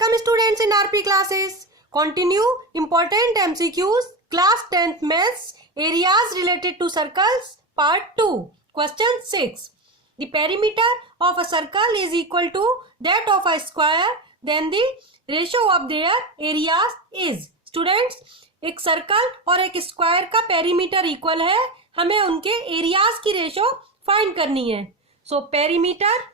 Welcome students in RP classes. Continue important MCQs class 10th maths areas related to circles part 2. Question 6. The perimeter of a circle is equal to that of a square. Then the ratio of their areas is. Students, एक circle और एक square का perimeter equal है, हमें उनके areas की ratio find करनी है. So perimeter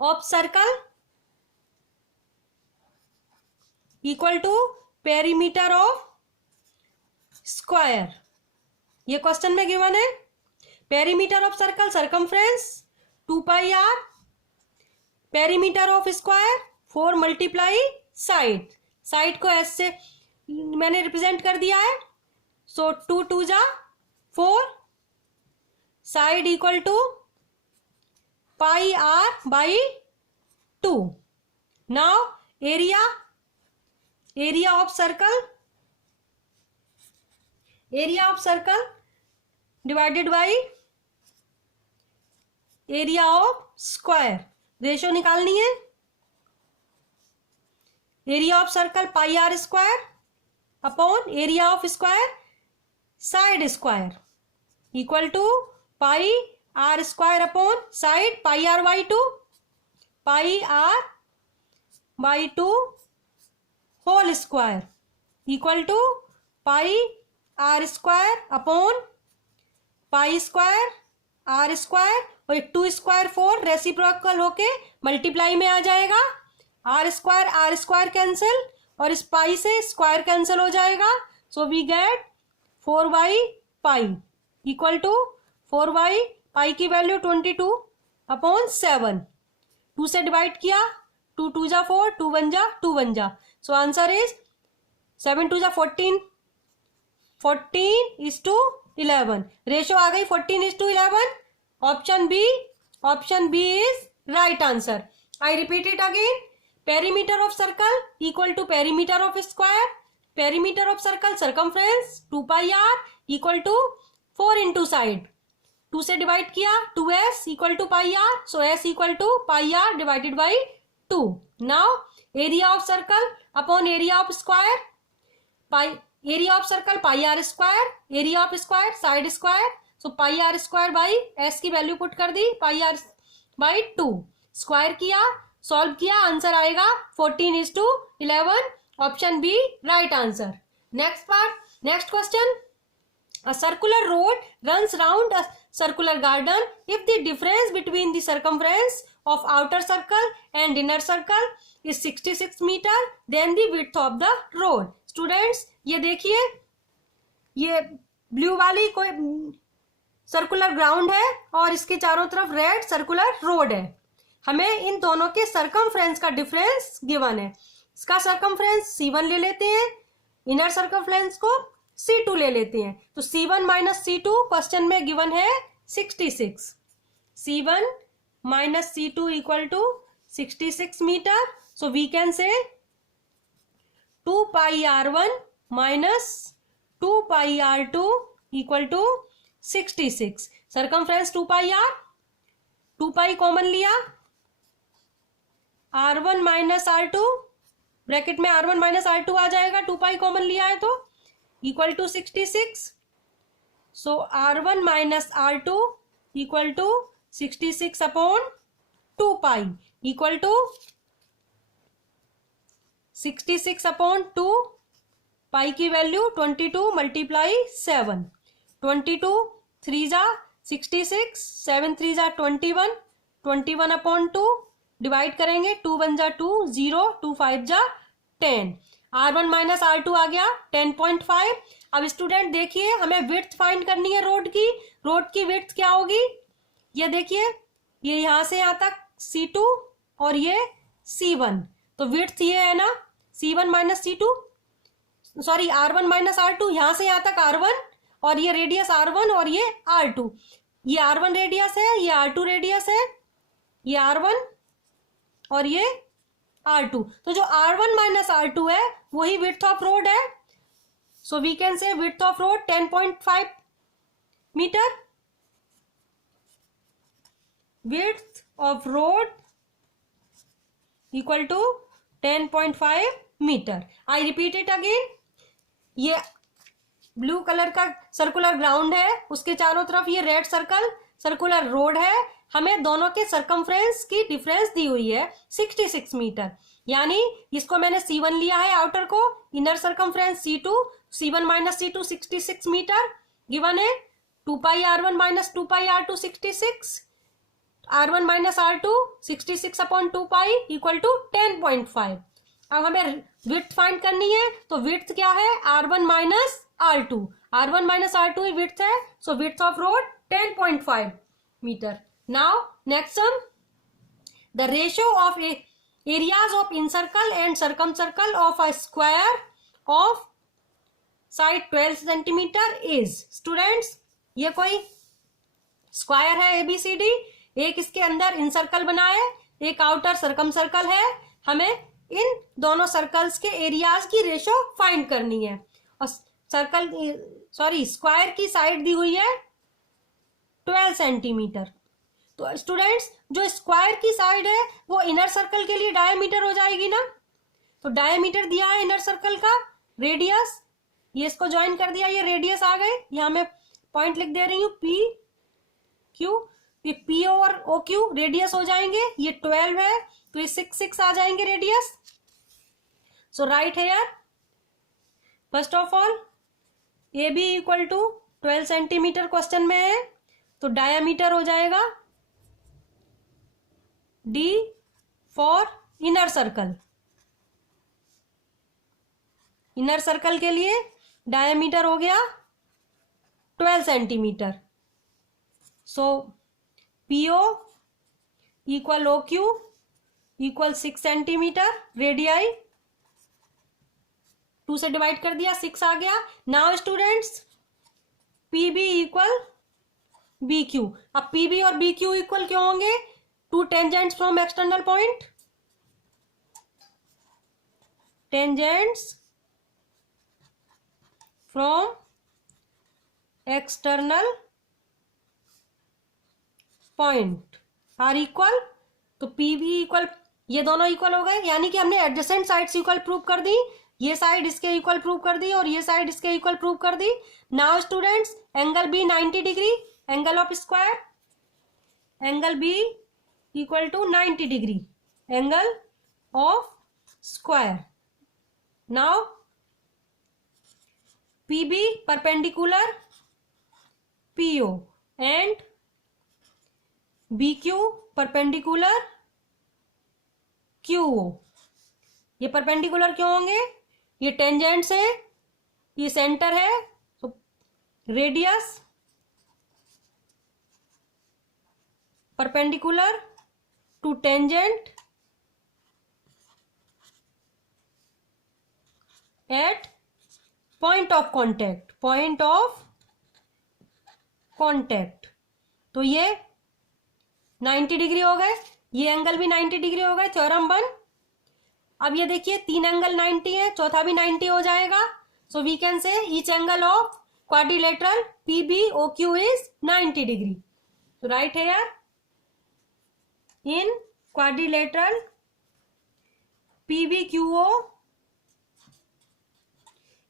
of circle equal to perimeter of square. ये क्वेश्चन में गिवन है. Perimeter of circle circumference 2 pi r, perimeter of square 4 multiply side. Side को एस से मैंने रिप्रेजेंट कर दिया है. सो 2 2 जा 4, side equal to pi r by 2. Now area of circle divided by area of square. Ratio निकालनी है. Area of circle pi r square upon area of square side square equal to pi r square upon side pi r by 2 whole square equal to pi r square upon pi square r square और 2 square 4 reciprocal होके multiply में आ जाएगा. Are square cancel और इस पाई से square cancel हो जाएगा. So we get 4 by pi equal to 4 by pi की वैल्यू 22 अपॉन 7. 2 से डिवाइड किया 2 2 जा 4, 2 1 जा 2 1 जा. सो आंसर इज 7 2 जा 14 इज टू 11. रेशो आ गई 14 is to 11. Option B is right answer. I repeat it again. Perimeter of circle equal to perimeter of square. Perimeter of circle circumference 2 pi r equal to 4 into side. 2 से divide किया 2s equal to pi r. So s equal to pi r divided by 2. Now area of circle upon area of square. Area of circle pi r square, area of square side square. So pi r square by s की value put कर दी pi r by 2. Square किया, solve किया, answer आएगा 14 is to 11. Option B right answer. Next question. A circular road runs round a circular garden. If the difference between the circumference of outer circle and inner circle is 66 meter, then the width of the road. Students, ये देखिए, ये blue वाली कोई circular ground है और इसके चारों तरफ रेड सर्कुलर रोड है. हमें इन दोनों के सर्कमफ्रेंस का डिफरेंस गिवन है. इसका सर्कमफ्रेंस C1 ले लेते हैं, इनर सर्कमफ्रेंस को C2 ले लेते हैं. तो C1 माइनस C2 क्वेश्चन में गिवन है 66. C1 minus C2 equal to 66 metre. So we can say 2 pi R1 minus 2 pi R2 equal to 66. Circumference 2 pi R, 2 pi common लिया, R1 माइनस R2 ब्रैकेट में R1 minus R2 आ जाएगा. 2 pi common लिया है तो equal to 66. So R1 minus R2 equal to 66 upon 2 pi equal to 66 upon 2 pi की value 22 multiply 7. 22 3 जा 66, 7 3 जा 21, 21 upon 2 divide करेंगे 2 1 जा 2, 0 2 5 जा 10. R1 माइनस R2 आ गया 10.5. अब स्टूडेंट देखिए, हमें विड्थ फाइंड करनी है रोड की. रोड की विड्थ क्या होगी, ये देखिए, ये यहां से यहां तक C2 और ये C1. तो विड्थ ये है ना C1 minus C2, sorry R1 minus R2. यहां से यहां तक R1 और ये रेडियस R1 और ये R2. ये R1 रेडियस है, ये R2 रेडियस है, ये R1 और ये R2. तो जो R1 माइनस R2 है वही विड्थ ऑफ रोड है. So we can say width of road 10.5 metre. width of road equal to 10.5 metre. I repeat it again. ये ब्लू कलर का सर्कुलर ग्राउंड है, उसके चारों तरफ ये रेड सर्कुलर रोड है। हमें दोनों के सरकमफ्रेंस की डिफरेंस दी हुई है 66 मीटर, यानी इसको मैंने C1 लिया है आउटर को, inner circumference C2, C1 minus C2 66 metre given है। 2 pi R1 minus 2 pi R2 66, R1 minus R2 66 upon 2 pi equal to 10.5। अब हमें विड्थ फाइंड करनी है, तो विड्थ क्या है, R1 minus R2, R1 minus R2 ही विड्थ है, so width of road 10.5 metre. Now next sum, the ratio of areas of incircle and circumcircle of a square of side 12 centimetre is. Students, ये कोई square है ABCD, एक इसके अंदर encircle बना है, एक आउटर सर्कमसर्कल है। हमें इन दोनों सर्कल्स के एरियाज की रेशो फाइंड करनी है। और स्क्वायर की साइड दी हुई है 12 सेंटीमीटर। तो स्टूडेंट्स, जो स्क्वायर की साइड है वो इनर सर्कल के लिए डायमीटर हो जाएगी ना, तो डायमीटर दिया है इनर सर्कल का, रेडियस, ये इसको ज्वाइन कर दिया, ये रेडियस आ गए। यहां मैं पॉइंट लिख दे रही हूं PQ, ये P और OQ रेडियस हो जाएंगे। ये 12 है तो ये 6 आ जाएंगे radius. So right here, first of all AB equal to 12 centimetre question में है, तो डायामीटर हो जाएगा D for inner circle. Inner circle के लिए डायामीटर हो गया 12 centimetre. So PO equal OQ equal 6 centimetre, radii 2 से डिवाइड कर दिया, 6 आ गया। Now students, PB equal BQ। अब PB और BQ इक्वल क्यों होंगे, 2 tangents from external point, tangents from external point are equal, तो PB इक्वल, ये दोनों इक्वल हो गए, यानी कि हमने एडजेसेंट साइड्स इक्वल प्रूव कर दी। ये साइड इसके इक्वल प्रूव कर दी और ये साइड इसके इक्वल प्रूव कर दी। Now students, angle B 90 degree, angle of square, angle B equal to 90 degree, angle of square. Now PB perpendicular PO and BQ perpendicular QO। ये परपेंडिकुलर क्यों होंगे, ये टेंजेंट्स है, ये सेंटर है, तो radius perpendicular to tangent at point of contact, point of contact. तो ये 90 डिग्री हो गए, ये एंगल भी 90 डिग्री हो गए, थ्योरम 1। अब ये देखिए 3 एंगल 90 है, चौथा भी 90 हो जाएगा। So we can say each angle of quadrilateral PBOQ is 90 degree. तो right here, in quadrilateral PBQO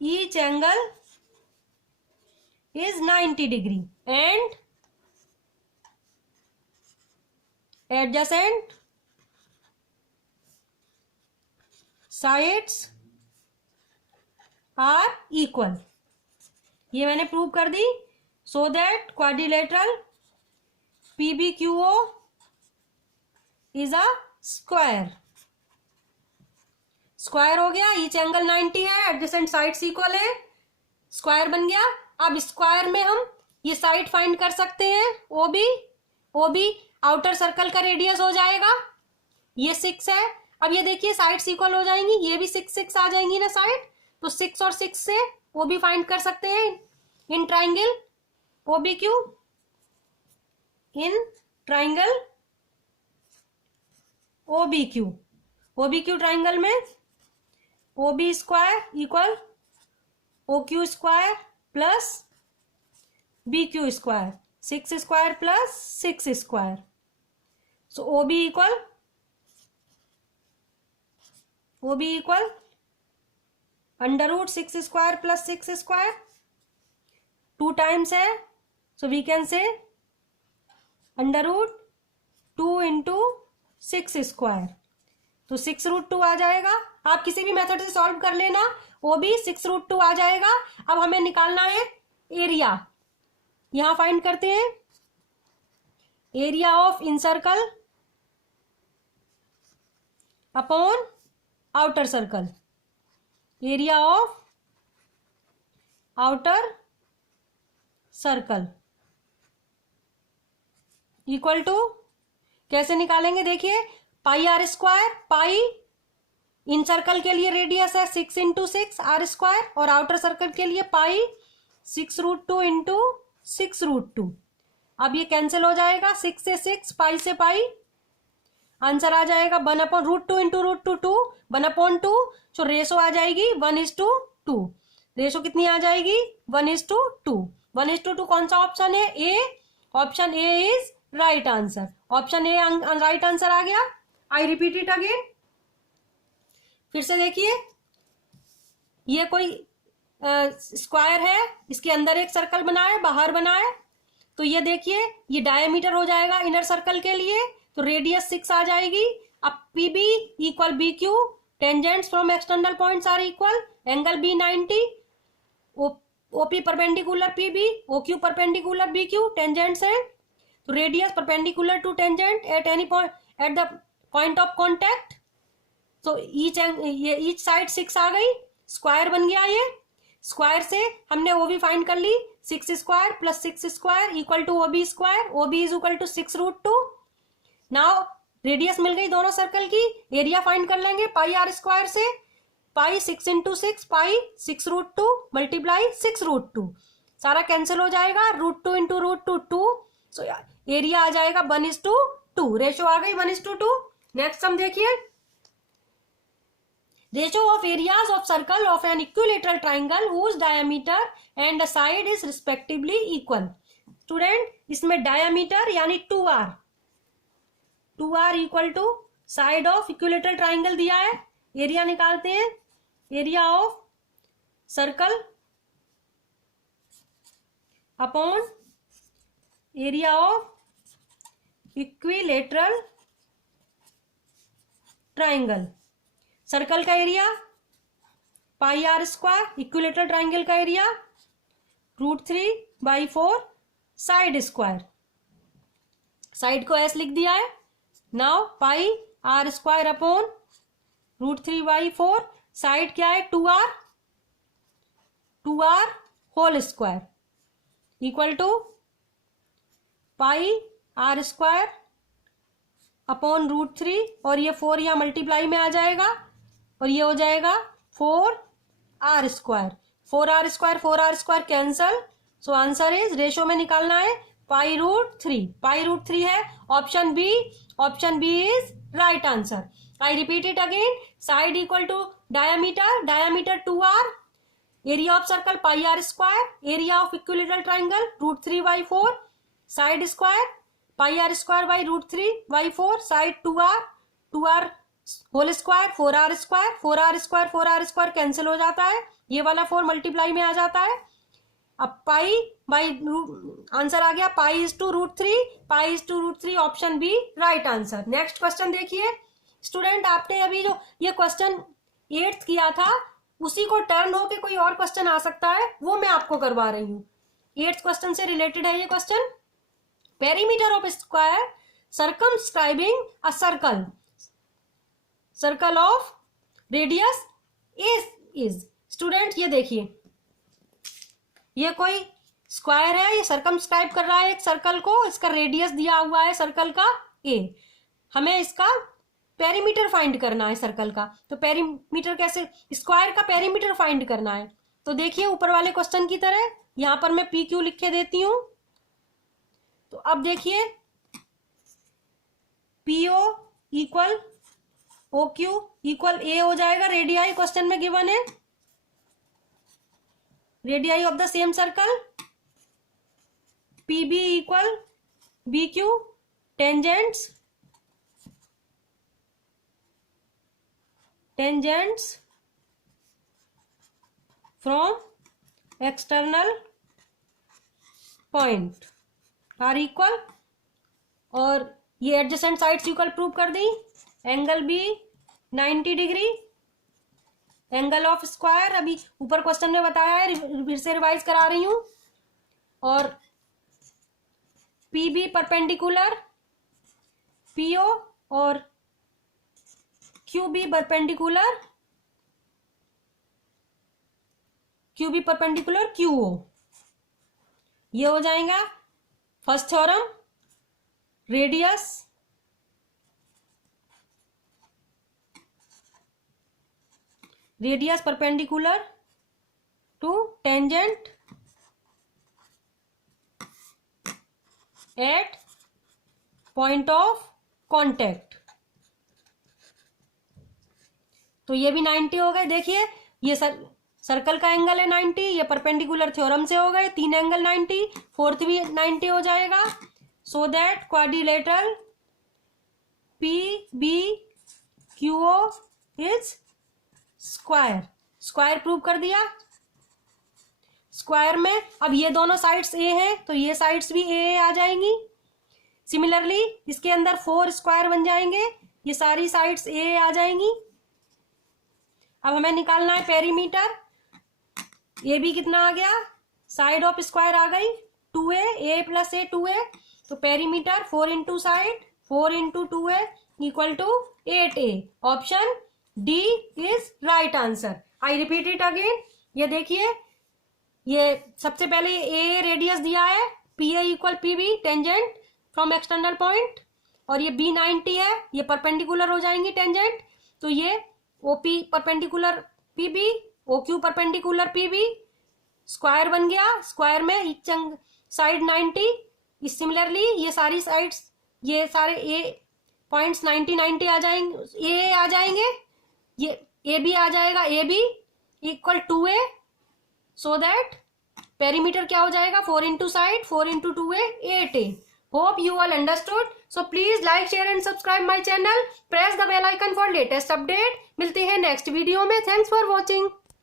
each angle is 90 degree and adjacent sides are equal। ये मैंने प्रूव कर दी। So that quadrilateral PBQO is a square. Square हो गया, each angle 90 है, adjacent sides equal है, square बन गया। अब स्क्वायर में हम ये साइड फाइंड कर सकते हैं, OB आउटर सर्कल का रेडियस हो जाएगा, ये 6 है। अब ये देखिए साइड्स इक्वल हो जाएंगी, ये भी 6 आ जाएंगी ना साइड, तो 6 और 6 से OB फाइंड कर सकते हैं in triangle OBQ। In triangle OBQ triangle में OB square equal OQ square plus BQ square, 6 square plus 6 square. So OB equal O B equal under root 6 square plus 6 square, 2 times है, so we can say under root 2 into 6 square, तो 6√2 आ जाएगा। आप किसी भी method से solve कर लेना, वो भी 6√2 आ जाएगा। अब हमें निकालना है एरिया, यहां फाइंड करते हैं area of incircle upon outer circle, area of outer circle equal to, कैसे निकालेंगे देखिए, pi r square, pi in circle के लिए रेडियस है 6 इंटू 6 आर स्क्वायर, और आउटर सर्कल के लिए पाई 6√2 इंटू 6√2। अब ये कैंसिल हो जाएगा, 6 से 6, पाई से पाई, आंसर आ जाएगा 1/√2 इंटू √2 2, 1/2, तो रेशो आ जाएगी 1:2। रेशो कितनी आ जाएगी 1:2। 1:2 कौन सा ऑप्शन है, A, option A is right answer, option A right answer आ गया। आई रिपीट इट अगेन, फिर से देखिए, ये कोई स्क्वायर है, इसके अंदर एक सर्कल बना है, बाहर बना है, तो ये देखिए ये डायमीटर हो जाएगा इनर सर्कल के लिए, तो रेडियस 6 आ जाएगी। अब P B equal B Q, tangents from external points are equal, angle B 90, O P perpendicular P B, O Q perpendicular B Q, tangents है, तो radius perpendicular to tangent at any point at the point of contact, तो each side 6 आ गई, square बन गया। ये square से हमने ओ बी फाइंड कर ली, 6 square plus 6 square equal to O B square, O B is equal to 6√2। Now radius मिल गई दोनों सर्कल की, एरिया फाइंड कर लेंगे पाई आर स्क्वायर से, पाई 6 इंटू 6, पाई 6√2 मल्टीप्लाई 6√2, सारा कैंसिल हो जाएगा, √2 इंटू √2 2, सो एरिया आ जाएगा 1:2, रेशो आ गई 1:2। नेक्स्ट हम देखिए, ratio of areas of circle of an equilateral triangle whose diameter and side is respectively equal. Student, इसमें डायमीटर यानी 2r, 2r equal to side of equilateral triangle दिया है, area निकालते हैं, area of circle upon area of equilateral triangle. Circle का area pi r square, equilateral triangle का area √3/4 side square, side को S लिख दिया है। Now pi r square upon √3/4, side क्या है 2r, 2r whole square equal to pi r square upon √3, और ये 4 यहाँ मल्टीप्लाई में आ जाएगा, और ये हो जाएगा 4r square, 4r square 4r square cancel, so answer is, ratio में निकालना है पाई√3, पाई√3 है, option B, option B is right answer. I repeat it again, side equal to diameter, diameter 2r, area of circle pi r square, area of equilateral triangle √3/4, side square pi r square by √3/4, side 2r, 2r whole square 4r square, 4r square 4r square cancel हो जाता है, ये वाला 4 multiply में आ जाता है। अब pi by, answer आ गया pi is to √3, pi is to √3, option B right answer. Next question देखिए स्टूडेंट, आपने अभी जो ये क्वेश्चन 8th किया था, उसी को टर्न होके कोई और क्वेश्चन आ सकता है, वो मैं आपको करवा रही हूँ। 8th क्वेश्चन से रिलेटेड है ये question. Perimeter of square circumscribing a circle, circle of radius is. Student ये देखिए, ये कोई स्क्वायर है, ये सर्कमस्क्राइब कर रहा है एक सर्कल को, इसका रेडियस दिया हुआ है सर्कल का a, हमें इसका पेरीमीटर फाइंड करना है सर्कल का। तो पेरीमीटर कैसे, स्क्वायर का पेरीमीटर फाइंड करना है, तो देखिए ऊपर वाले क्वेश्चन की तरह यहां पर मैं पी क्यू लिख के देती हूं। तो अब देखिए PO equal O Q equal A हो जाएगा, रेडियाई क्वेश्चन में गिवन है, radii of the same circle, P B equal B Q, tangents tangents from external point are equal, और ये एडजेसेंट साइड्स इक्वल प्रूव कर दी। Angle B 90 degree, angle of square अभी ऊपर क्वेश्चन में बताया है, फिर से रिवाइज करा रही हूं। और पी बी परपेंडिकुलर पीओ और क्यू बी परपेंडिकुलर क्यूओ। ये हो जाएगा first theorem. Radius perpendicular to tangent at point of contact. तो ये भी 90 हो गए। देखिए ये सर्कल का एंगल है 90, ये परपेंडिकुलर थ्योरम से हो गए 3 एंगल 90, फोर्थ भी 90 हो जाएगा। So that quadrilateral P B Q O is square prove कर दिया। स्क्वायर में अब ये दोनों साइड्स ए हैं तो ये साइड्स भी ए आ जाएंगी। सिमिलरली इसके अंदर 4 स्क्वायर बन जाएंगे, ये सारी साइड्स ए आ जाएंगी। अब हमें निकालना है पेरीमीटर। ए भी कितना आ गया, साइड ऑफ स्क्वायर आ गई 2a, a plus a 2a, तो perimeter 4 into side 4 into 2a equal to 8a। Option D is right answer. I repeat it again. ये देखिए, ये सबसे पहले ए रेडियस दिया है, P A equal P B tangent from external point, और ये बी 90 है, ये परपेंडिकुलर हो जाएंगी टेंजेंट, तो ये O P perpendicular P B, O Q perpendicular P B, square बन गया। स्क्वायर में ईच साइड 90। सिमिलरली ये सारी साइड्स, ये सारे ए पॉइंट्स 90 आ जाएंगे, ए आ जाएंगे, ये ए बी आ जाएगा, A B equal 2a। So that perimeter क्या हो जाएगा, 4 into side 4 into 2a 8a। Hope you all understood. So please like share and subscribe my channel, press the bell icon for latest update. मिलते हैं next video में। Thanks for watching.